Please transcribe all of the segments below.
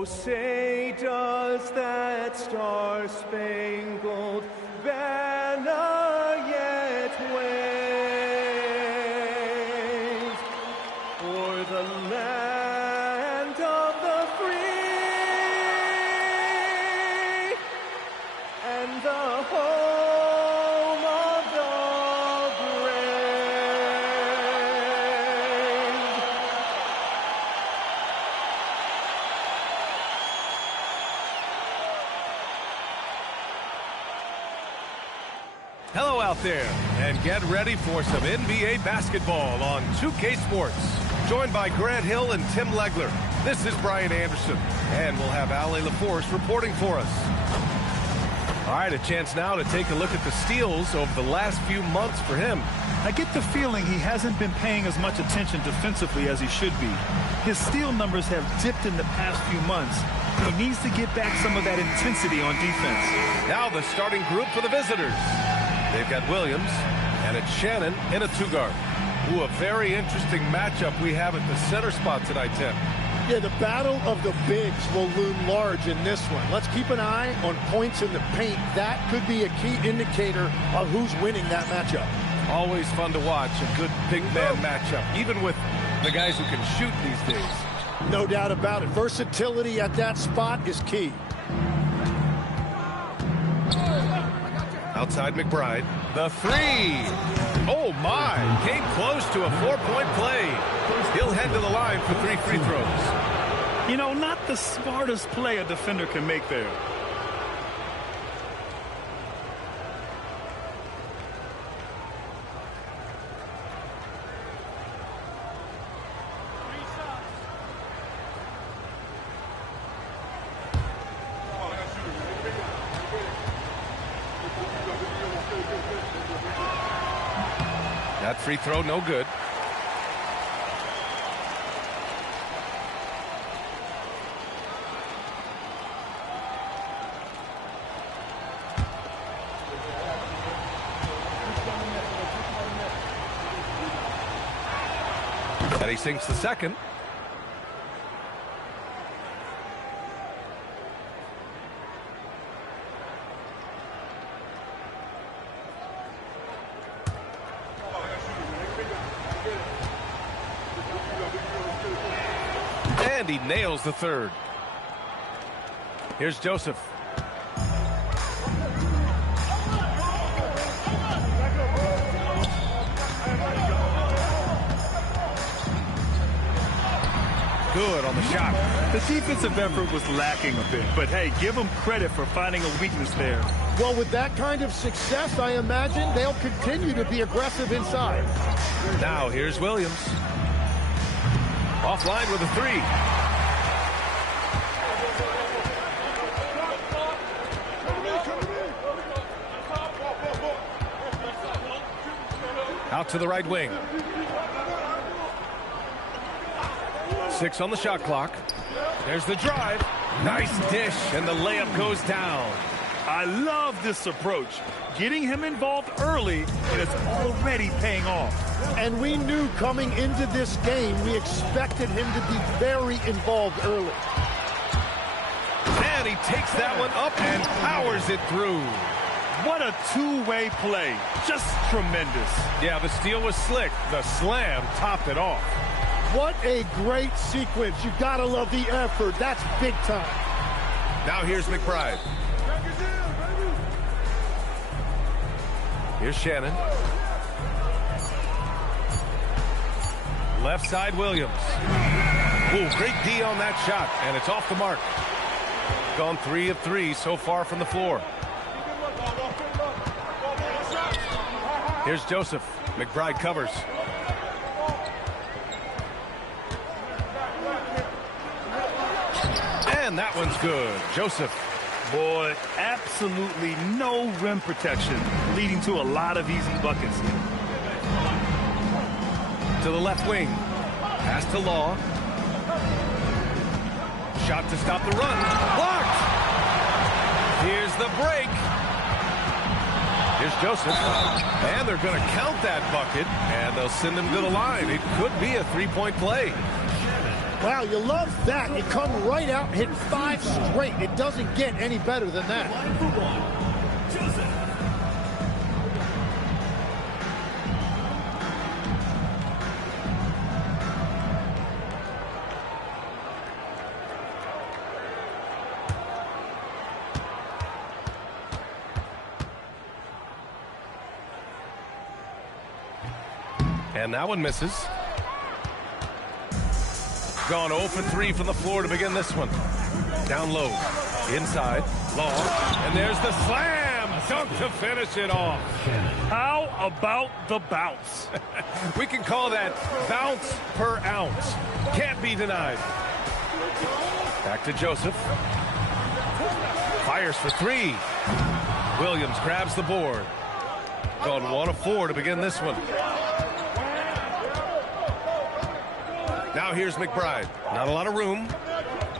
Oh, say does that star-spangled banner yet wave o'er the land of the free and the home of the brave. Hello out there, and get ready for some NBA basketball on 2K Sports. Joined by Grant Hill and Tim Legler, this is Brian Anderson, and we'll have Ale LaForce reporting for us. All right, a chance now to take a look at the steals over the last few months for him. I get the feeling he hasn't been paying as much attention defensively as he should be. His steal numbers have dipped in the past few months. He needs to get back some of that intensity on defense. Now the starting group for the visitors. They've got Williams, and it's Shannon in a two-guard. Ooh, a very interesting matchup we have at the center spot tonight, Tim. Yeah, the battle of the bigs will loom large in this one. Let's keep an eye on points in the paint. That could be a key indicator of who's winning that matchup. Always fun to watch, a good big man matchup, even with the guys who can shoot these days. No doubt about it. Versatility at that spot is key. Outside McBride, the three. Oh my, came close to a four-point play. He'll head to the line for 3 free throws. You know, not the smartest play a defender can make there. That free throw, no good. And he sinks the second. And he nails the third. Here's Joseph. Good on the shot. The defensive effort was lacking a bit, but hey, give them credit for finding a weakness there. Well, with that kind of success, I imagine they'll continue to be aggressive inside. Now here's Williams. Offline with a three. Out to the right wing. 6 on the shot clock. There's the drive. Nice dish, and the layup goes down. I love this approach. Getting him involved early, and it's already paying off. And we knew coming into this game, we expected him to be very involved early. And he takes that one up and powers it through. What a two-way play. Just tremendous. Yeah, the steal was slick. The slam topped it off. What a great sequence. You gotta love the effort. That's big time. Now here's McBride. Here's Shannon. Left side, Williams. Ooh, great D on that shot, and it's off the mark. Gone 3 of 3 so far from the floor. Here's Joseph. McBride covers. And that one's good. Joseph. Boy, absolutely no rim protection, leading to a lot of easy buckets. To the left wing. Pass to Law. Shot to stop the run. Blocked. Here's the break. Here's Joseph. And they're going to count that bucket, and they'll send him to the line. It could be a three-point play. Wow, you love that. You come right out and hit 5 straight. It doesn't get any better than that. And that one misses. Gone 0 for 3 from the floor to begin this one. Down low. Inside. Long. And there's the slam. Dunk to finish it off. How about the bounce? We can call that bounce per ounce. Can't be denied. Back to Joseph. Fires for 3. Williams grabs the board. Gone 1 of 4 to begin this one. Now here's McBride. Not a lot of room.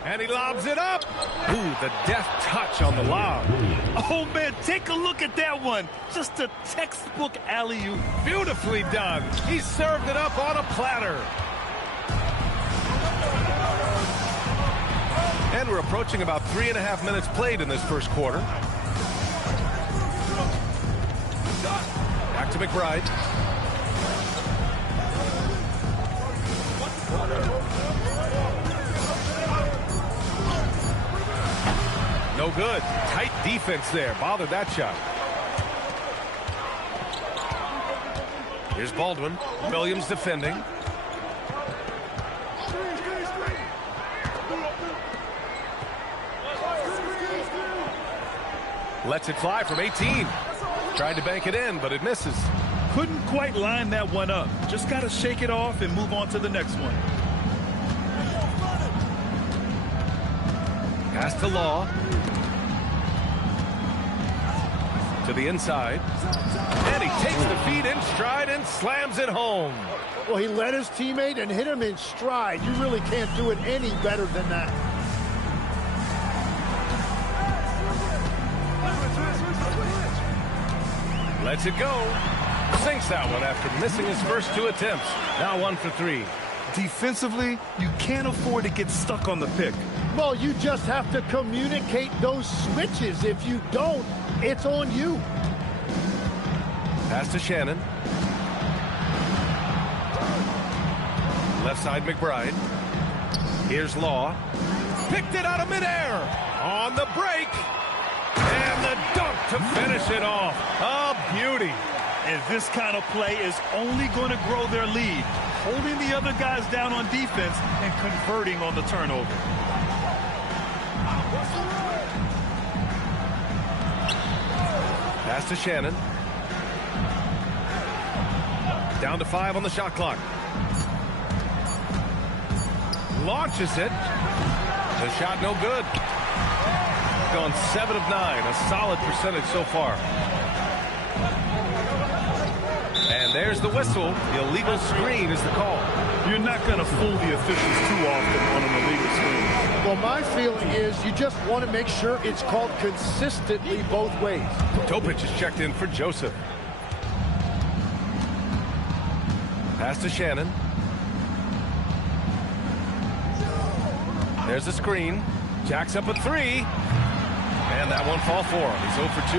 And he lobs it up. Ooh, the deft touch on the lob. Oh, man, take a look at that one. Just a textbook alley-oop. Beautifully done. He served it up on a platter. And we're approaching about 3.5 minutes played in this first quarter. Back to McBride. No good. Tight defense there. Bothered that shot. Here's Baldwin. Williams defending. Lets it fly from 18. Tried to bank it in, but it misses. Couldn't quite line that one up. Just got to shake it off and move on to the next one. Pass to Law. To the inside. And he takes the feed in stride and slams it home. Well, he led his teammate and hit him in stride. You really can't do it any better than that. Lets it go. Sinks that one after missing his first 2 attempts. Now 1 for 3. Defensively, you can't afford to get stuck on the pick. Well, you just have to communicate those switches. If you don't, it's on you. Pass to Shannon. Left side McBride. Here's Law. Picked it out of midair. On the break. And the dunk to finish it off. A beauty. And this kind of play is only going to grow their lead, holding the other guys down on defense and converting on the turnover. Pass to Shannon. Down to 5 on the shot clock. Launches it. The shot no good. Gone 7 of 9. A solid percentage so far. And there's the whistle. The illegal screen is the call. You're not going to fool the officials too often on an illegal screen. Well, my feeling is you just want to make sure it's called consistently both ways. Topic is checked in for Joseph. Pass to Shannon. There's the screen. Jacks up a 3. And that one fall for him. He's 0 for 2.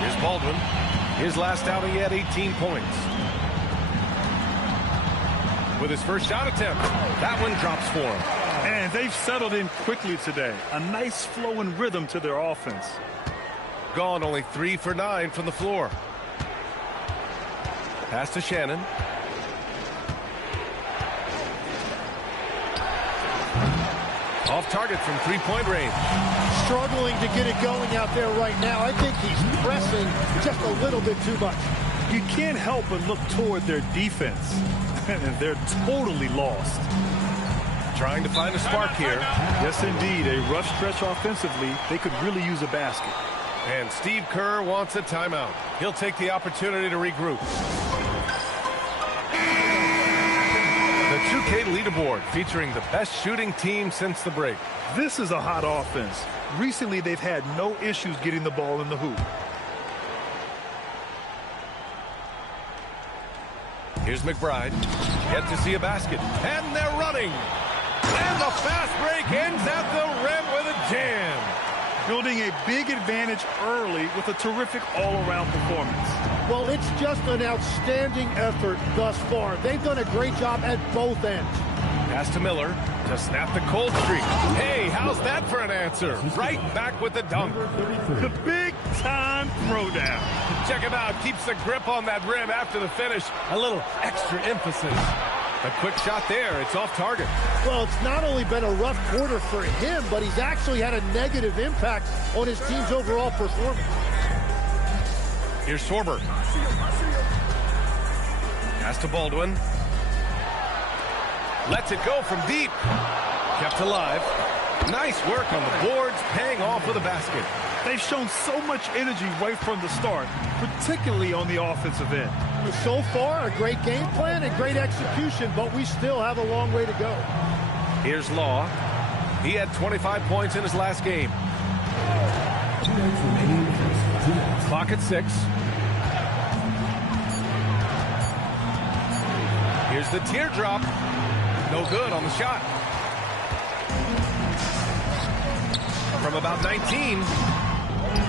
Here's Baldwin. His last outing, he had 18 points. With his first shot attempt, that one drops for him. And they've settled in quickly today. A nice flowing rhythm to their offense. Gone only 3 for 9 from the floor. Pass to Shannon. Off target from 3-point range. Struggling to get it going out there right now. I think he's pressing just a little bit too much. You can't help but look toward their defense. And they're totally lost. Trying to find a spark here. Yes, indeed. A rough stretch offensively. They could really use a basket. And Steve Kerr wants a timeout. He'll take the opportunity to regroup. The 2K leaderboard featuring the best shooting team since the break. This is a hot offense. Recently, they've had no issues getting the ball in the hoop. Here's Here's McBride. Yet to see a basket. And they're running. And the fast break ends at the rim with a jam. Building a big advantage early with a terrific all-around performance. Well, it's just an outstanding effort thus far. They've done a great job at both ends. Pass to Miller to snap the cold streak. Hey, how's that for an answer? Right back with the dunk. The big-time throwdown. Check him out. Keeps the grip on that rim after the finish. A little extra emphasis. A quick shot there. It's off target. Well, it's not only been a rough quarter for him, but he's actually had a negative impact on his team's overall performance. Here's Sorber. Pass to Baldwin. Lets it go from deep. Kept alive. Nice work on the boards, paying off with a basket. They've shown so much energy right from the start, particularly on the offensive end. So far, a great game plan and great execution, but we still have a long way to go. Here's Law. He had 25 points in his last game. Clock at 6. Here's the teardrop. No good on the shot. From about 19,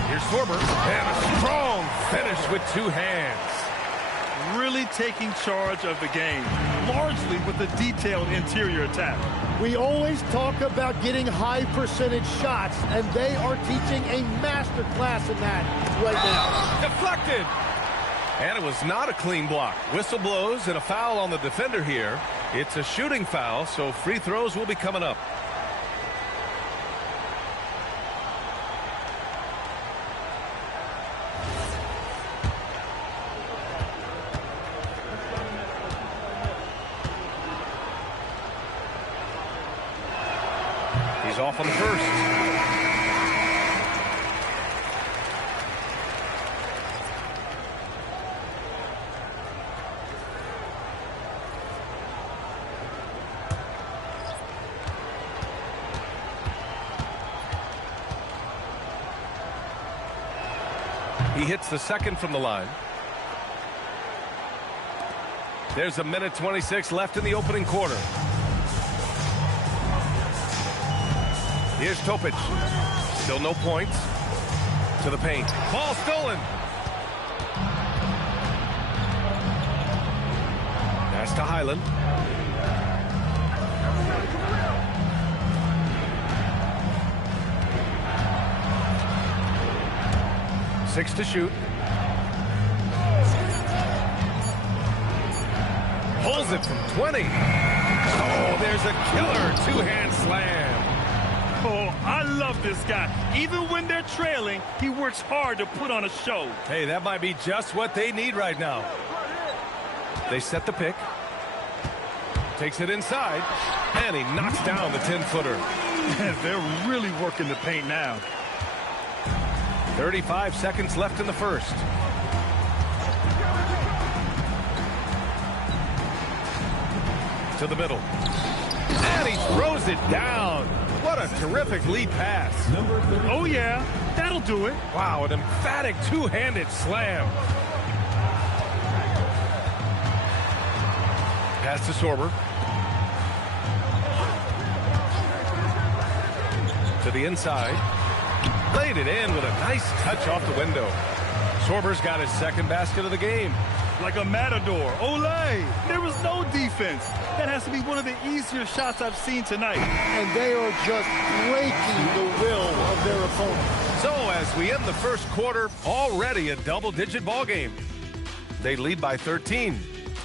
here's Sorber. And a strong finish with 2 hands. Really taking charge of the game, largely with a detailed interior attack. We always talk about getting high percentage shots, and they are teaching a master class in that right now. Deflected. And it was not a clean block. Whistle blows and a foul on the defender here. It's a shooting foul, so free throws will be coming up. He's off on the first. He hits the second from the line. There's a minute 26 left in the opening quarter. Here's Topic. Still no points. To the paint. Ball stolen. Pass to Highland. Six to shoot. Pulls it from 20. Oh, there's a killer two-hand slam. Oh, I love this guy. Even when they're trailing, he works hard to put on a show. Hey, that might be just what they need right now. They set the pick. Takes it inside. And he knocks down the 10-footer. They're really working the paint now. 35 seconds left in the first. To the middle. And he throws it down. What a terrific lead pass. Oh, yeah. That'll do it. Wow, an emphatic two-handed slam. Pass to Sorber. To the inside. Laid it in with a nice touch off the window. Sorber's got his second basket of the game. Like a matador. Olay! There was no defense. That has to be one of the easier shots I've seen tonight. And they are just breaking the will of their opponent. So as we end the first quarter, already a double-digit ball game. They lead by 13.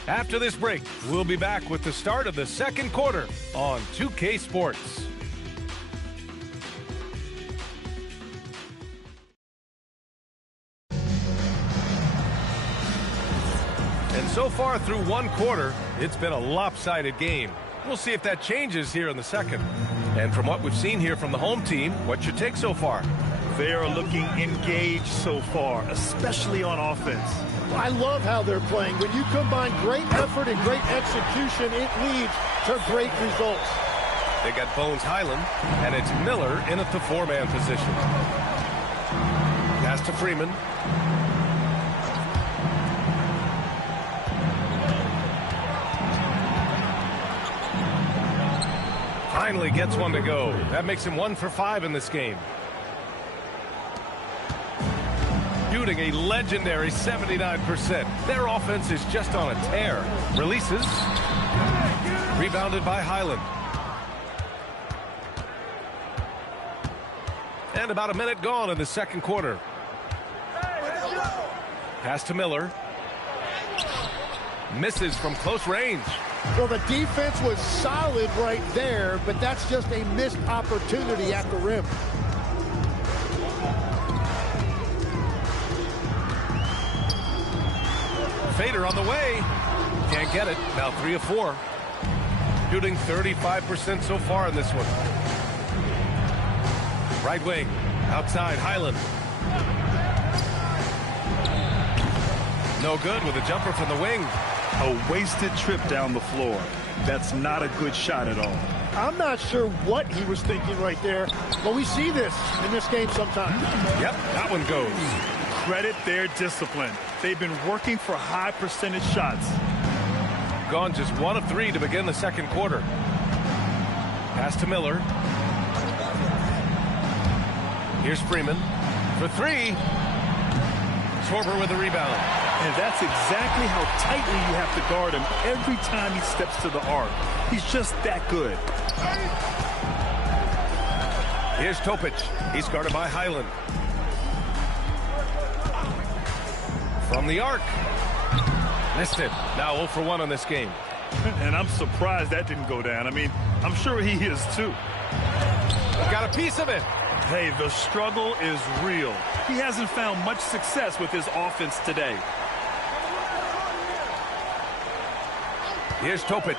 After this break, we'll be back with the start of the second quarter on 2K Sports. And so far through one quarter, it's been a lopsided game. We'll see if that changes here in the second. And from what we've seen here from the home team, what's your take so far? They are looking engaged so far, especially on offense. I love how they're playing. When you combine great effort and great execution, it leads to great results. They got Bones Highland, and it's Miller in at the four-man position. Pass to Freeman. Finally gets one to go. That makes him 1 for 5 in this game. Shooting a legendary 79%. Their offense is just on a tear. Releases. Rebounded by Highland. And about a minute gone in the second quarter. Pass to Miller. Misses from close range. Well, the defense was solid right there, but that's just a missed opportunity at the rim. Fader on the way. Can't get it. Now 3 of 4. Shooting 35% so far in this one. Right wing. Outside Highland. No good with a jumper from the wing. A wasted trip down the floor. That's not a good shot at all. I'm not sure what he was thinking right there, but we see this in this game sometimes. Yep, that one goes. Credit their discipline. They've been working for high percentage shots. Gone just 1 of 3 to begin the second quarter. Pass to Miller. Here's Freeman for 3. Sorber with the rebound. And that's exactly how tightly you have to guard him every time he steps to the arc. He's just that good. Here's Topic. He's guarded by Highland. From the arc. Missed it. Now 0 for 1 on this game. And I'm surprised that didn't go down. I mean, I'm sure he is too. Got a piece of it. Hey, the struggle is real. He hasn't found much success with his offense today. Here's Topic.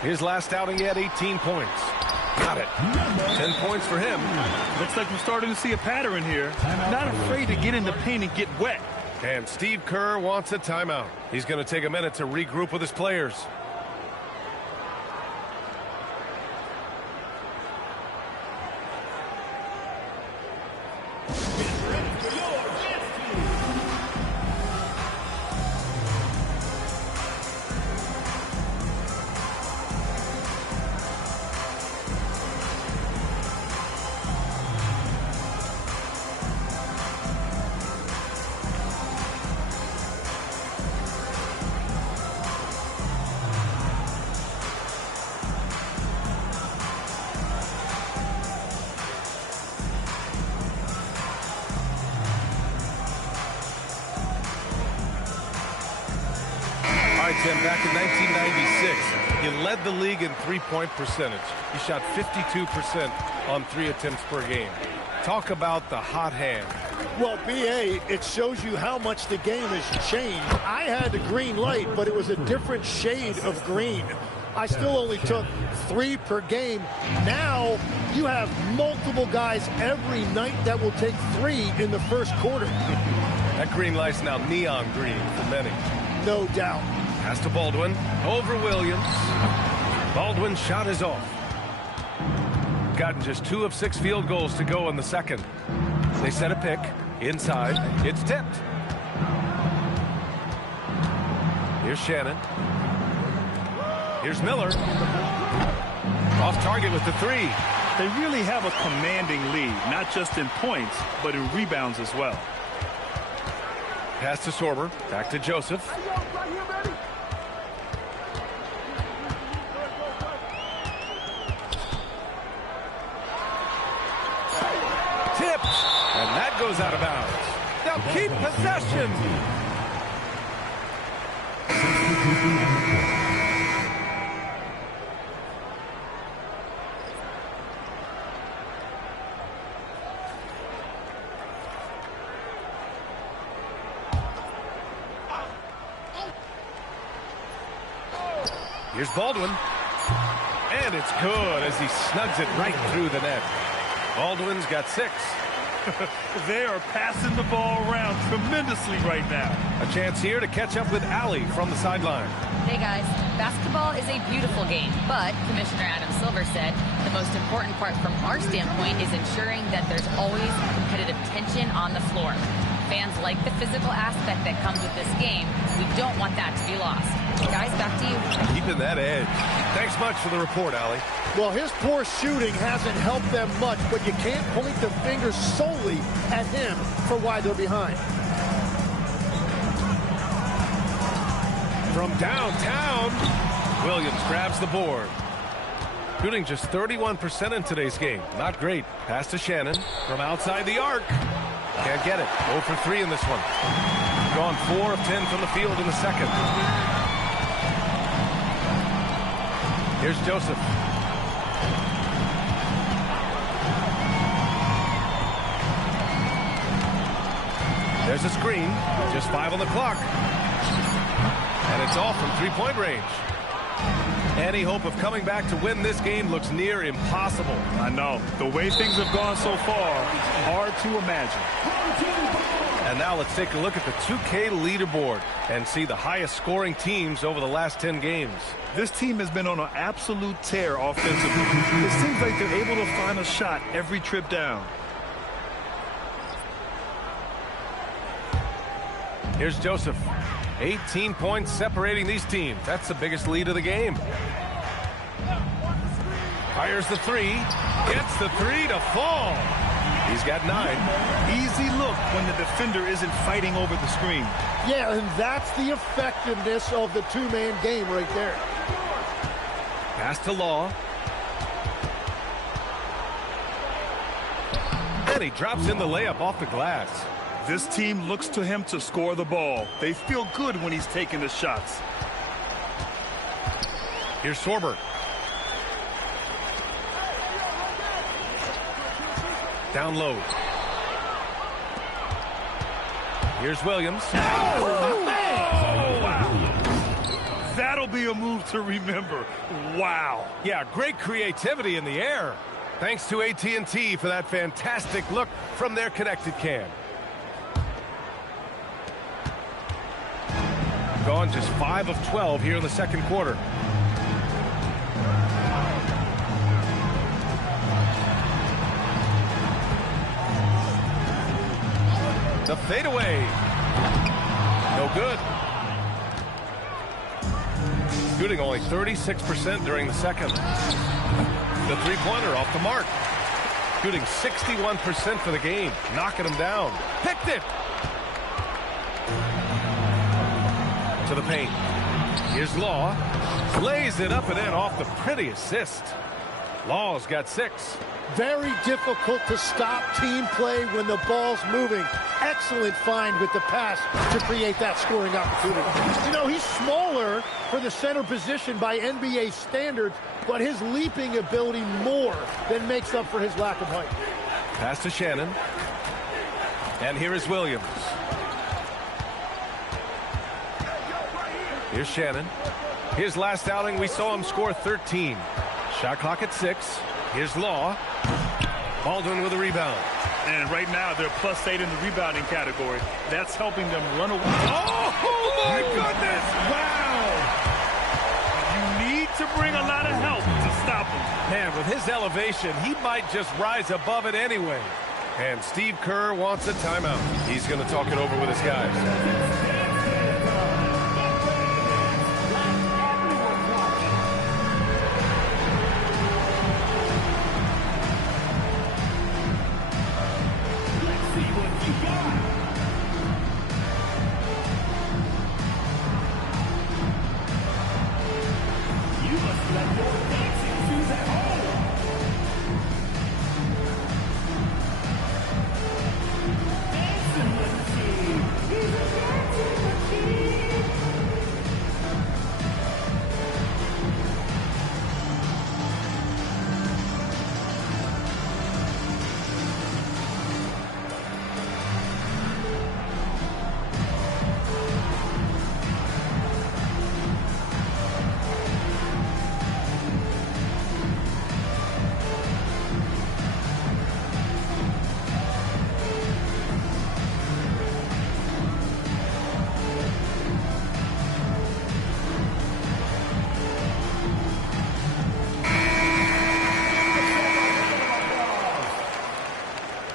His last outing, he had 18 points. Got it. 10 points for him. Looks like we're starting to see a pattern here. Not afraid to get in the paint and get wet. And Steve Kerr wants a timeout. He's going to take a minute to regroup with his players. Tim, back in 1996, he led the league in three-point percentage. He shot 52% on 3 attempts per game. Talk about the hot hand. Well, B.A., it shows you how much the game has changed. I had the green light, but it was a different shade of green. I still only took 3 per game. Now you have multiple guys every night that will take 3 in the first quarter. That green light's now neon green for many. No doubt. Pass to Baldwin. Over Williams. Baldwin's shot is off. Gotten just 2 of 6 field goals to go in the second. They set a pick. Inside. It's tipped. Here's Shannon. Here's Miller. Off target with the 3. They really have a commanding lead, not just in points, but in rebounds as well. Pass to Sorber. Back to Joseph. Tipped. And that goes out of bounds. Now keep possession. Here's Baldwin. And it's good as he snugs it right through the net. Baldwin's got 6. They are passing the ball around tremendously right now. A chance here to catch up with Allie from the sideline. Hey guys, basketball is a beautiful game, but Commissioner Adam Silver said the most important part from our standpoint is ensuring that there's always competitive tension on the floor. Fans like the physical aspect that comes with this game. We don't want that to be lost. Guys, back to you. Keeping that edge. Thanks much for the report, Allie. Well, his poor shooting hasn't helped them much, but you can't point the finger solely at him for why they're behind. From downtown, Williams grabs the board. Shooting just 31% in today's game. Not great. Pass to Shannon from outside the arc. Can't get it. 0 for 3 in this one. Gone 4 of 10 from the field in the second. Here's Joseph. There's a screen. Just 5 on the clock. And it's off from three-point range. Any hope of coming back to win this game looks near impossible. I know. The way things have gone so far, hard to imagine. And now let's take a look at the 2K leaderboard and see the highest scoring teams over the last 10 games. This team has been on an absolute tear offensively. It seems like they're able to find a shot every trip down. Here's Joseph. 18 points separating these teams. That's the biggest lead of the game. Fires the three. Gets the three to fall. He's got 9. Easy look when the defender isn't fighting over the screen. Yeah, and that's the effectiveness of the two-man game right there. Pass to Law. And he drops in the layup off the glass. This team looks to him to score the ball. They feel good when he's taking the shots. Here's Sorber. Down low. Here's Williams. Oh, wow. That'll be a move to remember. Wow. Yeah, great creativity in the air. Thanks to AT&T for that fantastic look from their connected cam. Gone just 5 of 12 here in the second quarter. The fadeaway. No good. Shooting only 36% during the second. The three-pointer off the mark. Shooting 61% for the game. Knocking him down. Picked it. To the paint. Here's Law. Lays it up and in off the pretty assist. Law's got 6. Very difficult to stop team play when the ball's moving. Excellent find with the pass to create that scoring opportunity. You know, he's smaller for the center position by NBA standards, but his leaping ability more than makes up for his lack of height. Pass to Shannon. And here is Williams. Here's Shannon. His last outing, we saw him score 13. Shot clock at 6. Here's Law. Baldwin with a rebound. And right now, they're +8 in the rebounding category. That's helping them run away. Oh, my goodness! Wow! You need to bring a lot of help to stop him. Man, with his elevation, he might just rise above it anyway. And Steve Kerr wants a timeout. He's going to talk it over with his guys.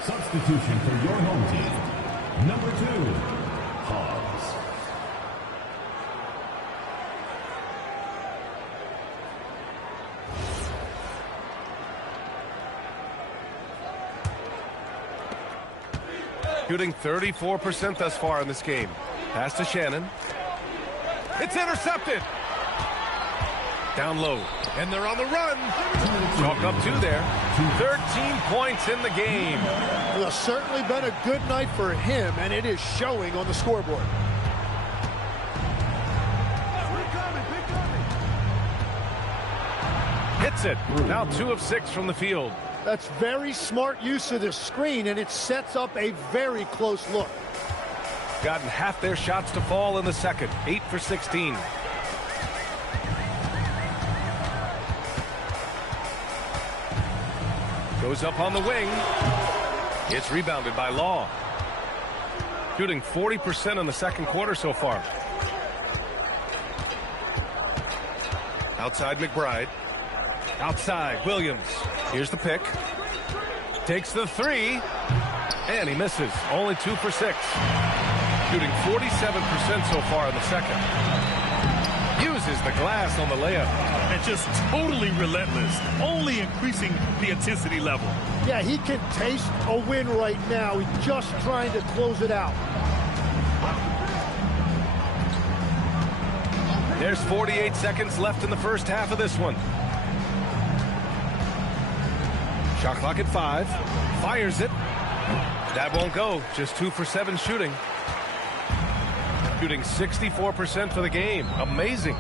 Substitution for your home team. Number 2, Hobbs. Shooting 34% thus far in this game. Pass to Shannon. It's intercepted. Down low. And they're on the run. Chalk up 2 there. 13 points in the game. Well, it's certainly been a good night for him, and it is showing on the scoreboard. Hits it. Now 2 of 6 from the field. That's very smart use of the screen, and it sets up a very close look. Gotten half their shots to fall in the second. 8 for 16. Goes up on the wing. It's rebounded by Law. Shooting 40% in the second quarter so far. Outside McBride. Outside Williams. Here's the pick. Takes the 3. And he misses. Only 2 for 6. Shooting 47% so far in the second. Uses the glass on the layup. And just totally relentless, only increasing the intensity level. Yeah, he can taste a win right now. He's just trying to close it out. There's 48 seconds left in the first half of this one. Shot clock at 5. Fires it. That won't go. Just 2 for 7 shooting. Shooting 64% for the game. Amazing.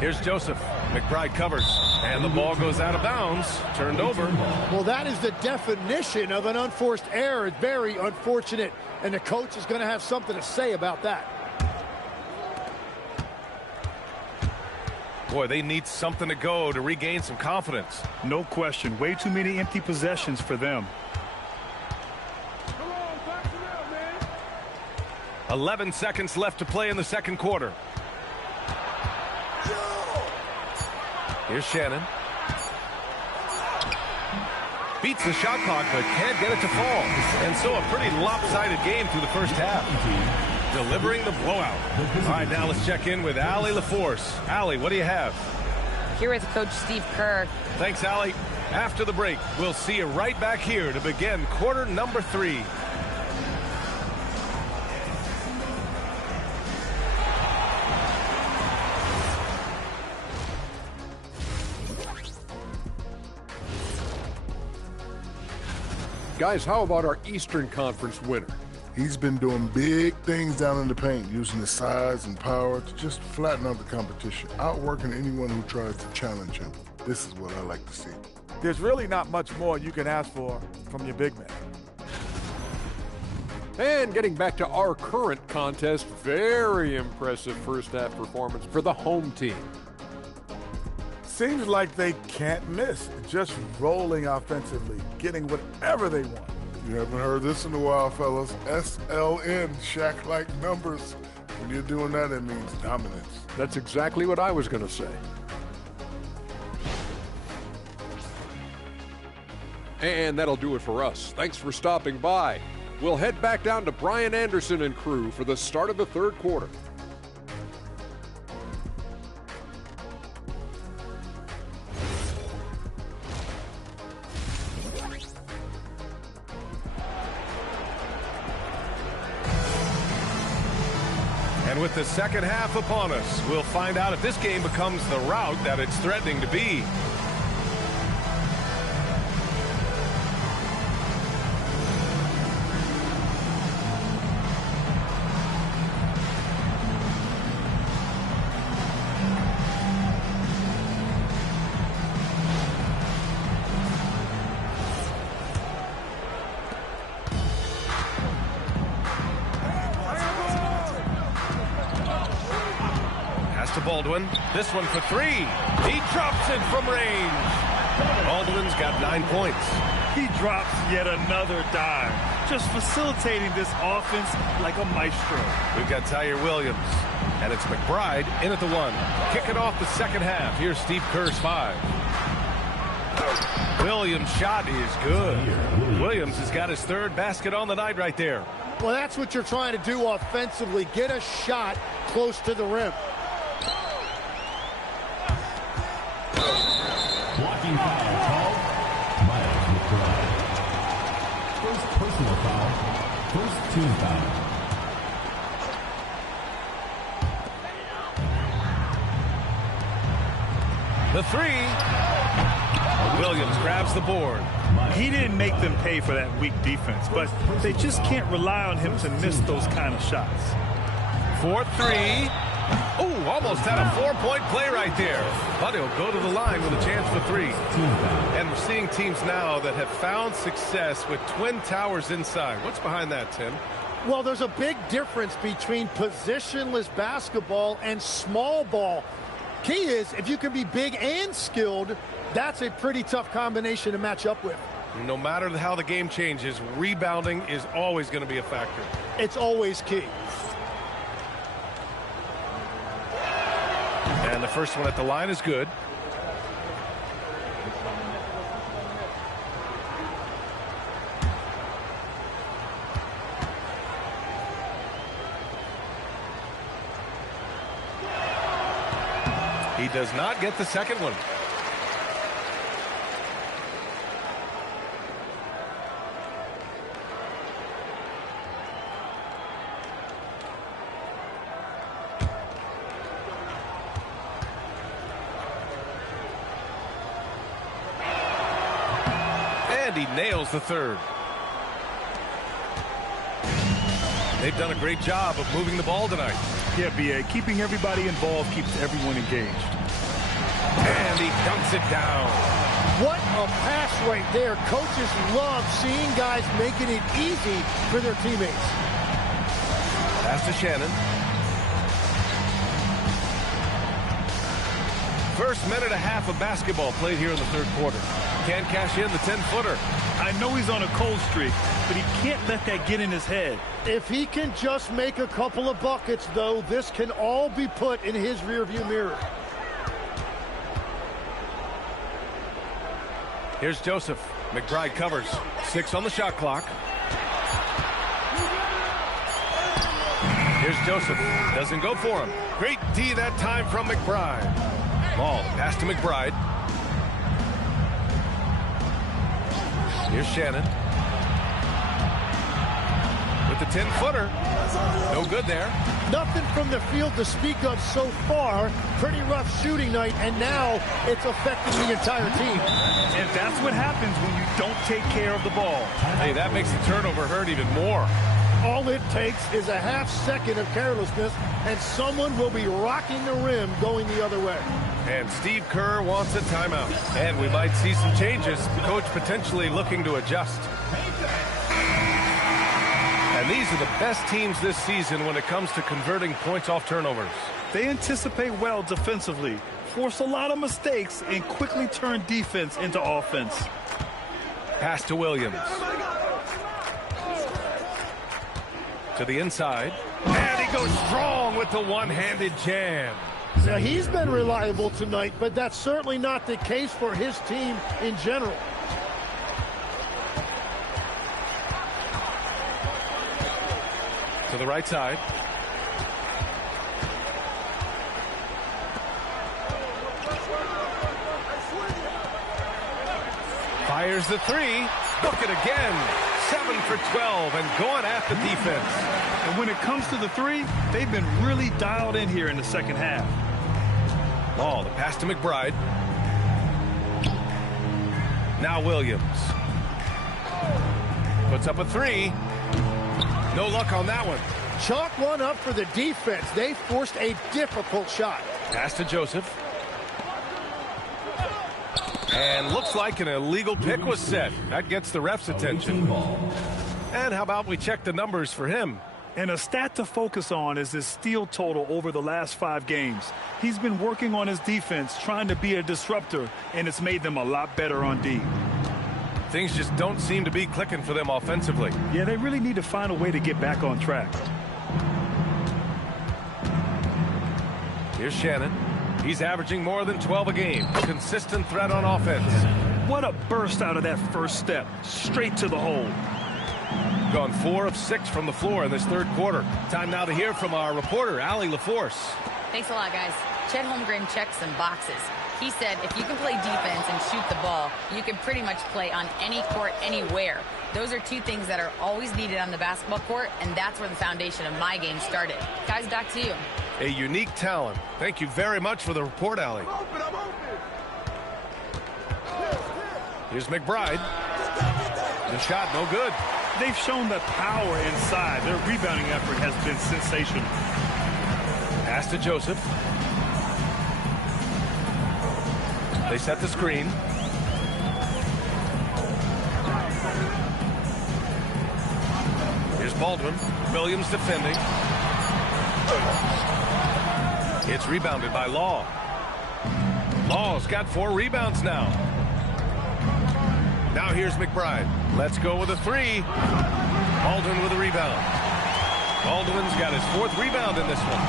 Here's Joseph. McBride covers. And the ball goes out of bounds. Turned over. Well, that is the definition of an unforced error. Very unfortunate. And the coach is going to have something to say about that. Boy, they need something to go to regain some confidence. No question. Way too many empty possessions for them. 11 seconds left to play in the second quarter. Here's Shannon. Beats the shot clock, but can't get it to fall. And so a pretty lopsided game through the first half. Delivering the blowout. All right, now let's check in with Allie LaForce. Allie, what do you have? Here with Coach Steve Kerr. Thanks, Allie. After the break, we'll see you right back here to begin quarter number 3. Guys, how about our Eastern Conference winner? He's been doing big things down in the paint, using his size and power to just flatten out the competition, outworking anyone who tries to challenge him. This is what I like to see. There's really not much more you can ask for from your big man. And getting back to our current contest, very impressive first half performance for the home team. Seems like they can't miss, just rolling offensively, getting whatever they want. You haven't heard this in a while, fellas. SLN, Shaq-like numbers. When you're doing that, it means dominance. That's exactly what I was going to say. And that'll do it for us. Thanks for stopping by. We'll head back down to Brian Anderson and crew for the start of the third quarter. And with the second half upon us, we'll find out if this game becomes the rout that it's threatening to be. To Baldwin. This one for 3. He drops it from range. Baldwin's got 9 points. He drops yet another dime, just facilitating this offense like a maestro. We've got Tyre Williams, and it's McBride in at the 1. Kicking off the second half. Here's Steve Kerr's 5. Williams' shot is good. Williams has got his third basket on the night right there. Well, that's what you're trying to do offensively. Get a shot close to the rim. Blocking foul called. Miles McBride. First personal foul. First team foul. The three. Williams grabs the board. He didn't make them pay for that weak defense, but they just can't rely on him to miss those kind of shots. 4-3. Oh, almost had a 4-point play right there. But he'll go to the line with a chance for three. And we're seeing teams now that have found success with twin towers inside. What's behind that, Tim? Well, there's a big difference between positionless basketball and small ball. Key is, if you can be big and skilled, that's a pretty tough combination to match up with. No matter how the game changes, rebounding is always going to be a factor. It's always key. And the first one at the line is good. He does not get the second one. And he nails the third. They've done a great job of moving the ball tonight. Yeah, B.A., keeping everybody involved keeps everyone engaged. And he dunks it down. What a pass right there. Coaches love seeing guys making it easy for their teammates. Pass to Shannon. First minute and a half of basketball played here in the third quarter. Can't cash in the 10-footer. I know he's on a cold streak, but he can't let that get in his head. If he can just make a couple of buckets, though, this can all be put in his rearview mirror. Here's Joseph. McBride covers. 6 on the shot clock. Here's Joseph. Doesn't go for him. Great D that time from McBride. Ball pass to McBride. Here's Shannon. With the 10-footer. No good there. Nothing from the field to speak of so far. Pretty rough shooting night, and now it's affecting the entire team. And that's what happens when you don't take care of the ball. Hey, that makes the turnover hurt even more. All it takes is a half second of carelessness, and someone will be rocking the rim going the other way. And Steve Kerr wants a timeout. And we might see some changes. The coach potentially looking to adjust. And these are the best teams this season when it comes to converting points off turnovers. They anticipate well defensively, force a lot of mistakes, and quickly turn defense into offense. Pass to Williams. To the inside. And he goes strong with the one-handed jam. Now, he's been reliable tonight, but that's certainly not the case for his team in general. To the right side. Fires the three. Bucket again. 7 for 12 and going at the defense. And when it comes to the three, they've been really dialed in here in the second half. Ball, the pass to McBride. Now Williams. Puts up a three. No luck on that one. Chalk one up for the defense. They forced a difficult shot. Pass to Joseph. And looks like an illegal pick was set. That gets the ref's attention. And how about we check the numbers for him? And a stat to focus on is his steal total over the last 5 games. He's been working on his defense, trying to be a disruptor, and it's made them a lot better on D. Things just don't seem to be clicking for them offensively. Yeah, they really need to find a way to get back on track. Here's Shannon. He's averaging more than 12 a game. Consistent threat on offense. What a burst out of that first step. Straight to the hole. Gone 4 of 6 from the floor in this third quarter. Time now to hear from our reporter, Allie LaForce. Thanks a lot, guys. Chet Holmgren checked some boxes. He said if you can play defense and shoot the ball, you can pretty much play on any court, anywhere. Those are two things that are always needed on the basketball court, and that's where the foundation of my game started. Guys, back to you. A unique talent. Thank you very much for the report, Allie. Here's McBride. The shot, no good. They've shown the power inside. Their rebounding effort has been sensational. Pass to Joseph. They set the screen. Here's Baldwin. Williams defending. It's rebounded by Law. Law's got 4 rebounds now. Now here's McBride. Let's go with a 3. Baldwin with a rebound. Baldwin's got his 4th rebound in this one.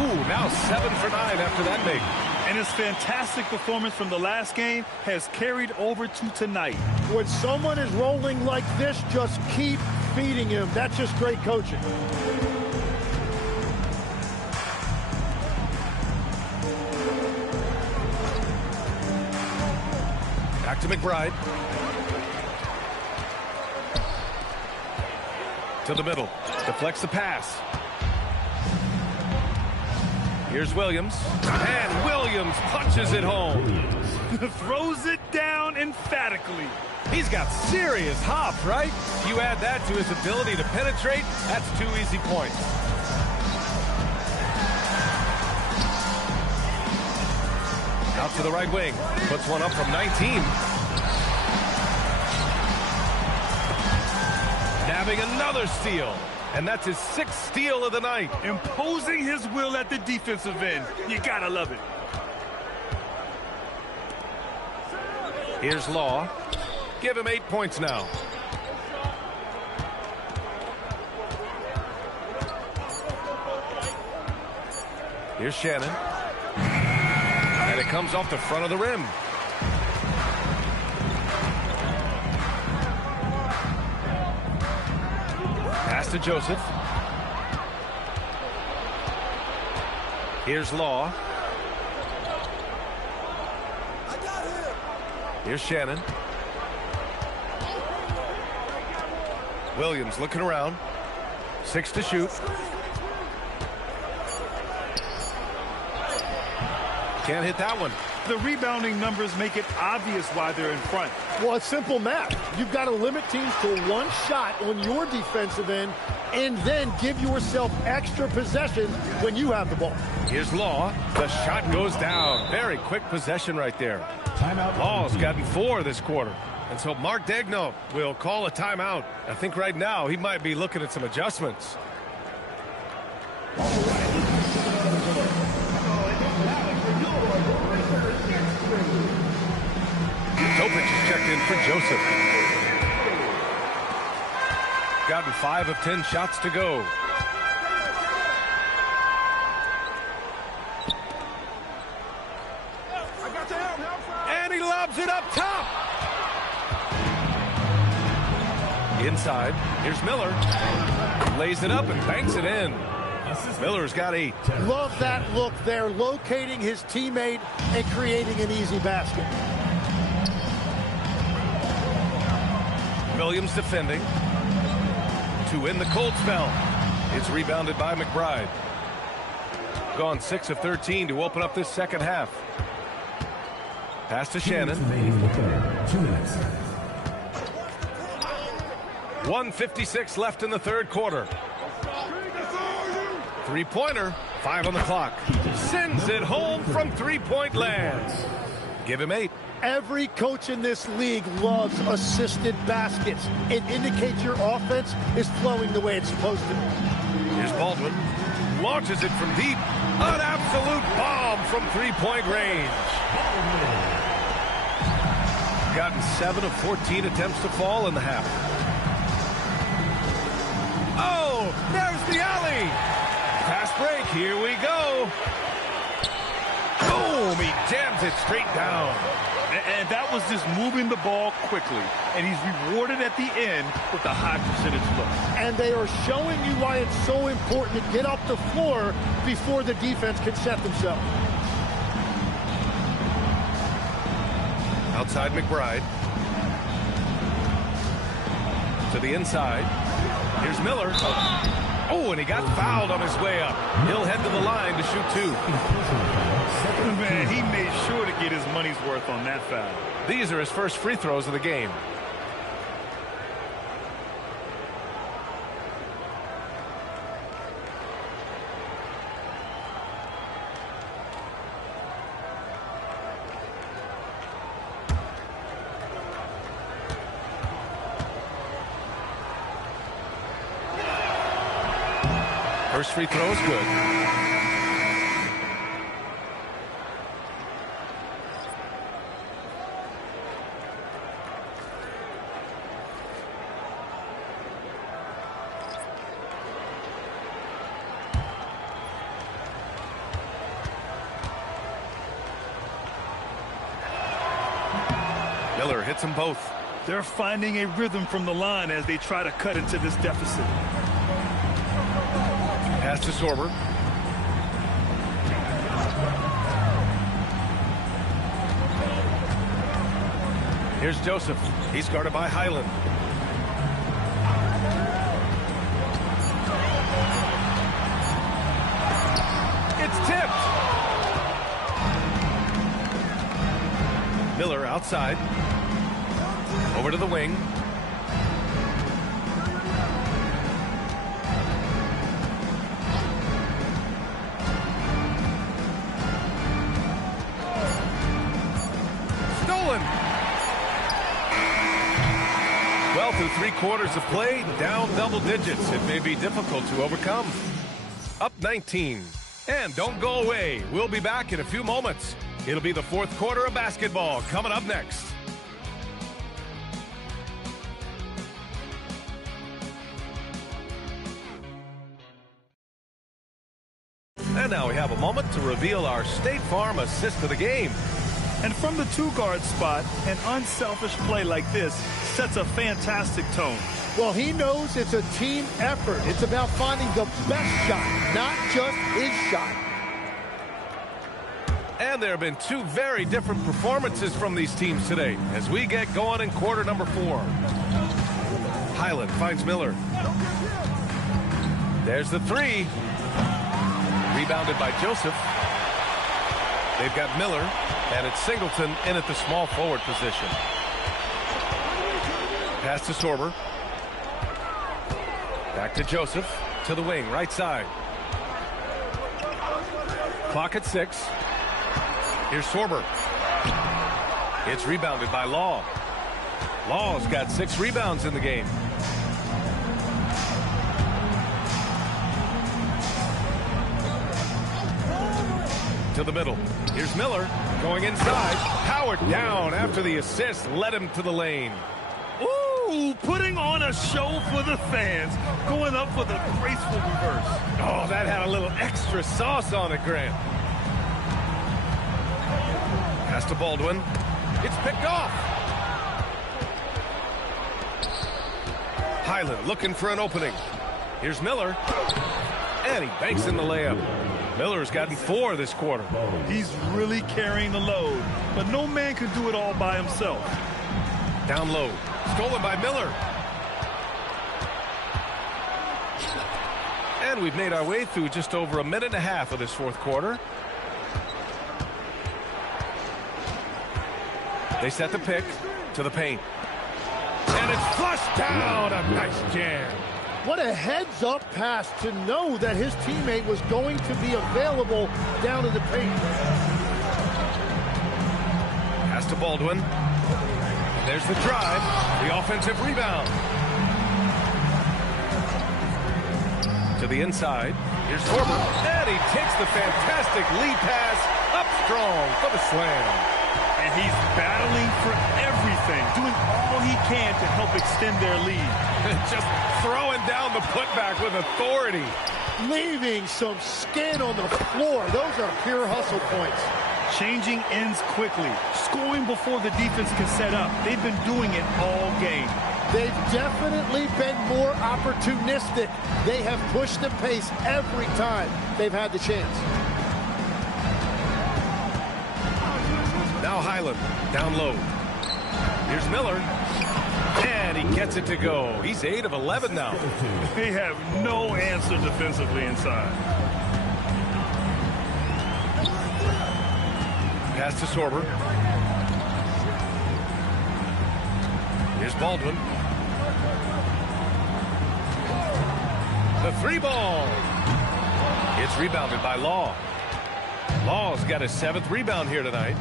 Ooh, now 7 for 9 after that make. And his fantastic performance from the last game has carried over to tonight. When someone is rolling like this, just keep feeding him. That's just great coaching. Back to McBride. To the middle. Deflects the pass. Here's Williams. And Williams punches it home. Throws it down emphatically. He's got serious hop, right? You add that to his ability to penetrate, that's 2 easy points. Out to the right wing. Puts one up from 19. Nabbing another steal. And that's his 6th steal of the night. Imposing his will at the defensive end. You gotta love it. Here's Law. Give him 8 points now. Here's Shannon. And it comes off the front of the rim. Pass to Joseph. Here's Law. Here's Shannon. Williams looking around. 6 to shoot. Can't hit that one. The rebounding numbers make it obvious why they're in front. Well, it's simple math. You've got to limit teams to 1 shot on your defensive end and then give yourself extra possessions when you have the ball. Here's Law. The shot goes down. Very quick possession right there. Timeout. Law's gotten 4 this quarter. And so Mark Daigneault will call a timeout. I think right now he might be looking at some adjustments. Topic is checked in for Joseph. Gotten 5 of 10 shots to go. And he lobs it up top. Inside. Here's Miller. Lays it up and banks it in. Miller's got 8. Love that look there, locating his teammate and creating an easy basket. Williams defending. To end the cold spell. It's rebounded by McBride. Gone 6 of 13 to open up this second half. Pass to Shannon. 2 minutes. 1:56 left in the third quarter. 3-pointer. 5 on the clock. Sends it home from 3-point land. Give him 8. Every coach in this league loves assisted baskets. It indicates your offense is flowing the way it's supposed to. Here's Baldwin. Launches it from deep. An absolute bomb from 3-point range. Gotten 7 of 14 attempts to fall in the half. Oh, there's the alley. Fast break. Here we go. Boom. He jams it straight down. And that was just moving the ball quickly. And he's rewarded at the end with a high percentage look. And they are showing you why it's so important to get off the floor before the defense can set themselves. Outside McBride. To the inside. Here's Miller. Oh, and he got fouled on his way up. He'll head to the line to shoot 2. Man, he made sure to get his money's worth on that foul. These are his first free throws of the game. First free throw is good. Miller hits them both. They're finding a rhythm from the line as they try to cut into this deficit. Pass to Sorber. Here's Joseph. He's guarded by Highland. It's tipped. Miller outside. Over to the wing. Well, through 3 quarters of play, down double digits. It may be difficult to overcome. Up 19. And don't go away. We'll be back in a few moments. It'll be the 4th quarter of basketball coming up next. And now we have a moment to reveal our State Farm assist of the game. And from the 2-guard spot, an unselfish play like this sets a fantastic tone. Well, he knows it's a team effort. It's about finding the best shot, not just his shot. And there have been 2 very different performances from these teams today as we get going in quarter number 4. Highland finds Miller. There's the 3. Rebounded by Joseph. They've got Miller, and it's Singleton in at the small forward position. Pass to Sorber. Back to Joseph, to the wing, right side. Clock at 6. Here's Sorber. It's rebounded by Law. Law's got 6 rebounds in the game. To the middle. Here's Miller going inside. Howard down after the assist led him to the lane. Ooh, putting on a show for the fans. Going up with a graceful reverse. Oh, that had a little extra sauce on it, Grant. Pass to Baldwin. It's picked off. Highland looking for an opening. Here's Miller. And he banks in the layup. Miller's gotten 4 this quarter. He's really carrying the load, but no man can do it all by himself. Down low. Stolen by Miller. And we've made our way through just over a minute and a half of this 4th quarter. They set the pick to the paint. And it's flushed down. A nice jam. What a heads-up pass to know that his teammate was going to be available down in the paint. Pass to Baldwin. There's the drive. The offensive rebound. To the inside. Here's Sorber. And he takes the fantastic lead pass up strong for the slam. And he's battling for everything, doing all he can to help extend their lead. Just throwing down the putback with authority. Leaving some skin on the floor. Those are pure hustle points. Changing ends quickly, scoring before the defense can set up. They've been doing it all game. They've definitely been more opportunistic. They have pushed the pace every time they've had the chance. Now Highland, down low. Here's Miller. And he gets it to go. He's 8 of 11 now. They have no answer defensively inside. Pass to Sorber. Here's Baldwin. The 3 ball. It's rebounded by Law. Law's got his 7th rebound here tonight.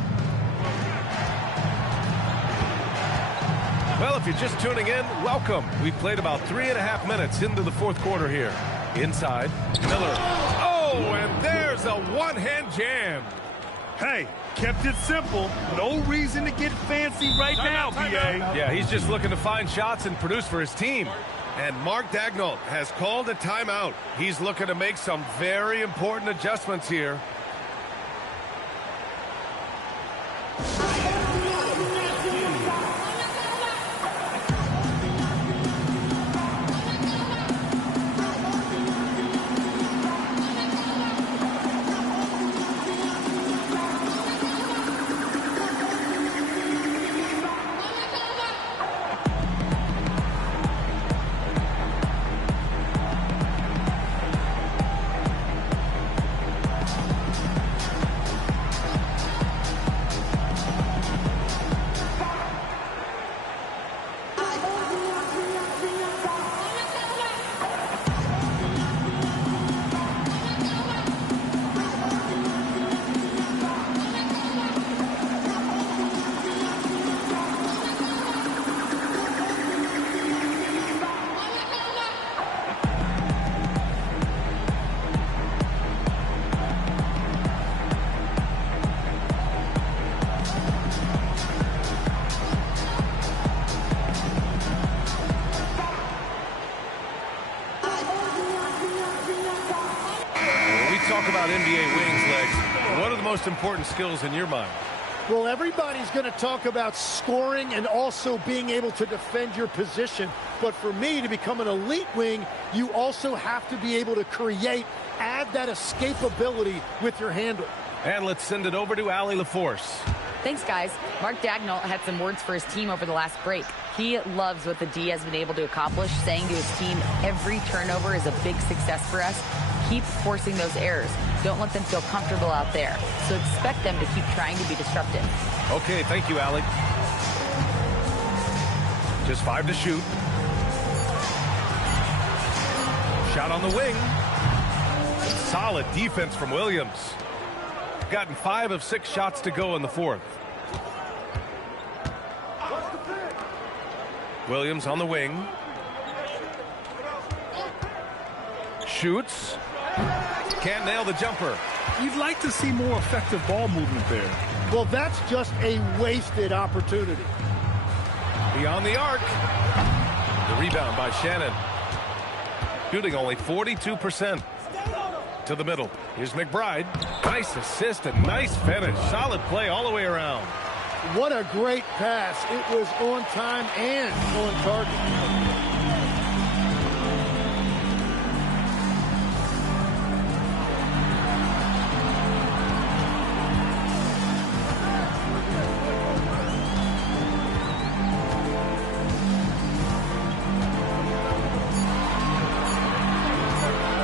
Well, if you're just tuning in, welcome. We've played about 3.5 minutes into the 4th quarter here. Inside, Miller. Oh, and there's a one-hand jam. Hey, kept it simple. No reason to get fancy right now, B.A. Yeah, he's just looking to find shots and produce for his team. And Mark Daigneault has called a timeout. He's looking to make some very important adjustments here. NBA wings, Legs. What are the most important skills in your mind? Well, everybody's going to talk about scoring and also being able to defend your position. But for me, to become an elite wing, you also have to be able to create, add that escapability with your handle. And let's send it over to Allie LaForce. Thanks, guys. Mark Daigneault had some words for his team over the last break. He loves what the D has been able to accomplish, saying to his team, every turnover is a big success for us. Keep forcing those errors. Don't let them feel comfortable out there. So expect them to keep trying to be disruptive. Okay, thank you, Allie. Just 5 to shoot. Shot on the wing. Solid defense from Williams. Gotten 5 of 6 shots to go in the 4th. Williams on the wing. Shoots. Can't nail the jumper. You'd like to see more effective ball movement there. Well, that's just a wasted opportunity. Beyond the arc. The rebound by Shannon. Shooting only 42%. To the middle. Here's McBride. Nice assist and nice finish. Solid play all the way around. What a great pass. It was on time and on target.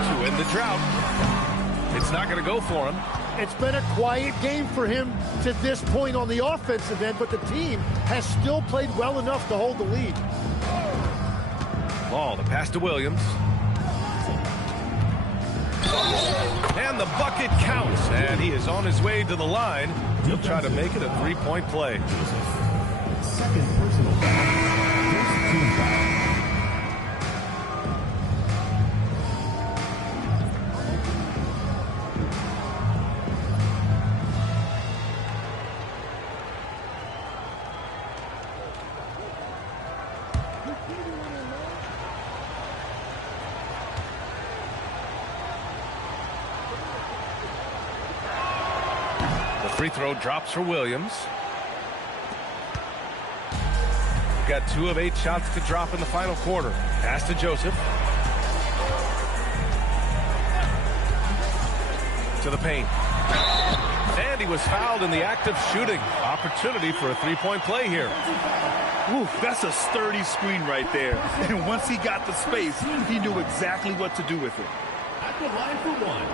To end the drought. It's not going to go for him. It's been a quiet game for him to this point on the offensive end, but the team has still played well enough to hold the lead. Ball, the pass to Williams. And the bucket counts, and he is on his way to the line. He'll try to make it a three-point play. Second personal foul. First team foul. free throw drops for Williams. Got 2 of 8 shots to drop in the final quarter. Pass to Joseph. To the paint. And he was fouled in the act of shooting. Opportunity for a three-point play here. Ooh, that's a sturdy screen right there. And once he got the space, he knew exactly what to do with it. At the line for one.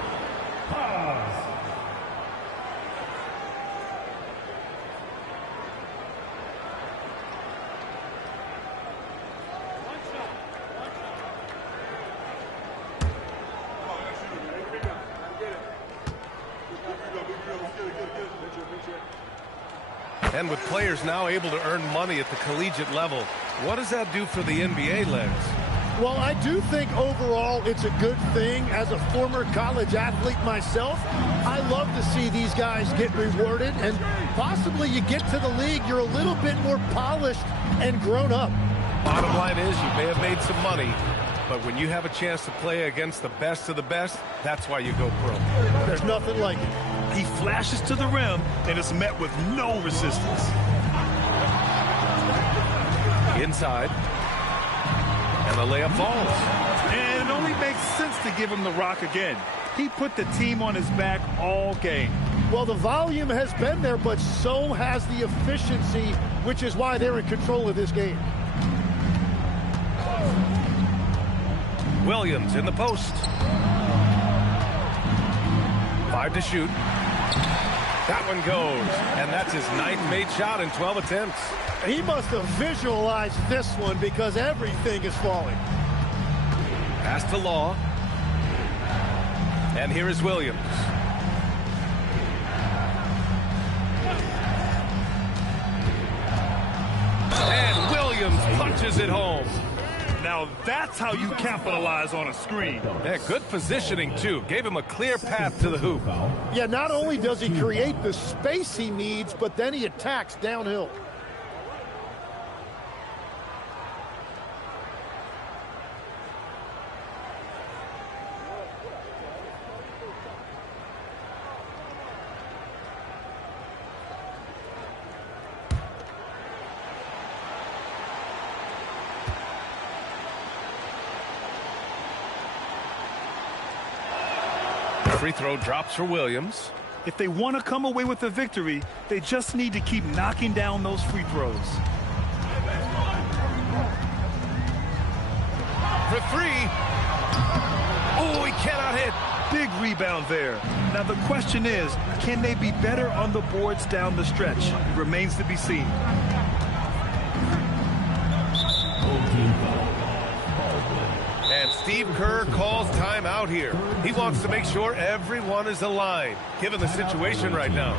Pause. And with players now able to earn money at the collegiate level, what does that do for the NBA legs? Well, I do think overall it's a good thing. As a former college athlete myself, I love to see these guys get rewarded, and possibly you get to the league, you're a little bit more polished and grown up. Bottom line is you may have made some money, but when you have a chance to play against the best of the best, that's why you go pro. There's nothing like it. He flashes to the rim and is met with no resistance. Inside. And the layup falls. And it only makes sense to give him the rock again. He put the team on his back all game. Well, the volume has been there, but so has the efficiency, which is why they're in control of this game. Williams in the post. 5 to shoot. That one goes. And that's his 9th made shot in 12 attempts. He must have visualized this one because everything is falling. Pass to Law. And here is Williams. And Williams punches it home. Now that's how you capitalize on a screen. Yeah, good positioning, too. Gave him a clear path to the hoop. Yeah, not only does he create the space he needs, but then he attacks downhill. Free throw drops for Williams. If they want to come away with a victory, they just need to keep knocking down those free throws. For 3. Oh, he cannot hit. Big rebound there. Now the question is, can they be better on the boards down the stretch? It remains to be seen. And Steve Kerr calls timeout here. He wants to make sure everyone is aligned, given the situation right now.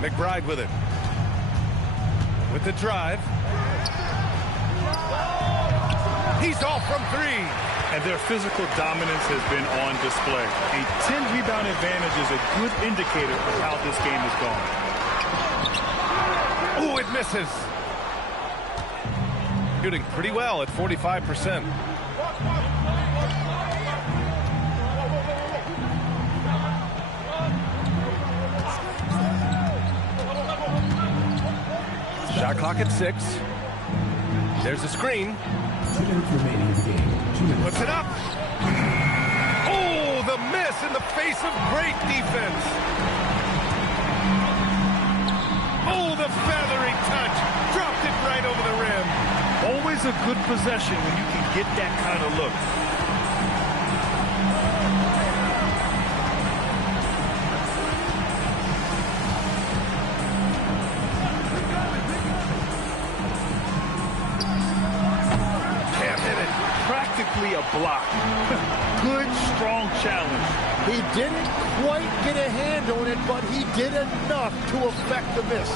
McBride with it. With the drive. He's off from 3. And their physical dominance has been on display. A 10-rebound advantage is a good indicator of how this game is going. Ooh, it misses. Shooting pretty well at 45%. Shot clock at 6. There's a screen. 2 minutes remaining in the game. 2 minutes. Puts it up. Oh, the miss in the face of great defense. Oh, the feathery touch. Dropped it right over the rim. Always a good possession when you can get that kind of look. Practically a block. Good, strong challenge. He didn't quite get a hand on it, but he did enough to affect the miss.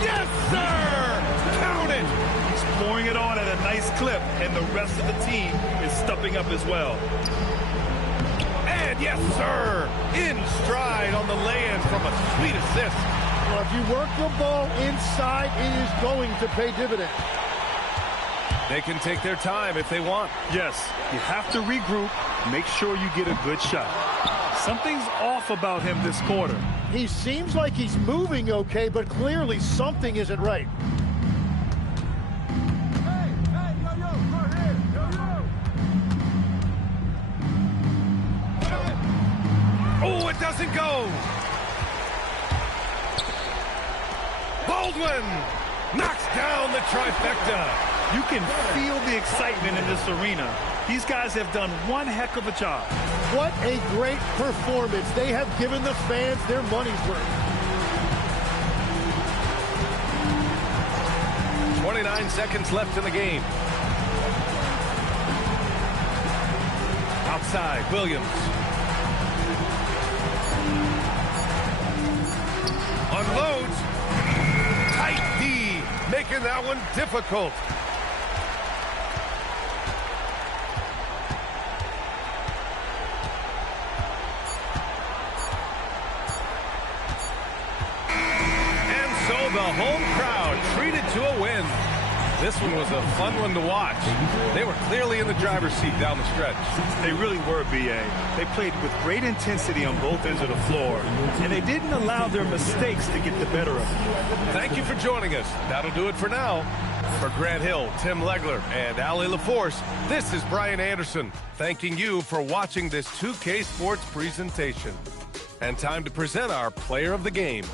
Yes, sir! Count it! He's pouring it on at a nice clip, and the rest of the team is stepping up as well. And yes, sir! In stride on the lay-in from a sweet assist. Well, if you work the ball inside, it is going to pay dividends. They can take their time if they want. Yes, you have to regroup, make sure you get a good shot. Something's off about him this quarter. He seems like he's moving okay, but clearly something isn't right. Oh, it doesn't go. Baldwin knocks down the trifecta. You can feel the excitement in this arena. These guys have done one heck of a job. What a great performance. They have given the fans their money's worth. 29 seconds left in the game. Outside, Williams. Unloads. Tight D, making that one difficult. The home crowd treated to a win. This one was a fun one to watch. They were clearly in the driver's seat down the stretch. They really were, B.A. They played with great intensity on both ends of the floor, and they didn't allow their mistakes to get the better of them. Thank you for joining us. That'll do it for now. For Grant Hill, Tim Legler, and Ali LaForce, this is Brian Anderson, thanking you for watching this 2K Sports presentation. And time to present our player of the game.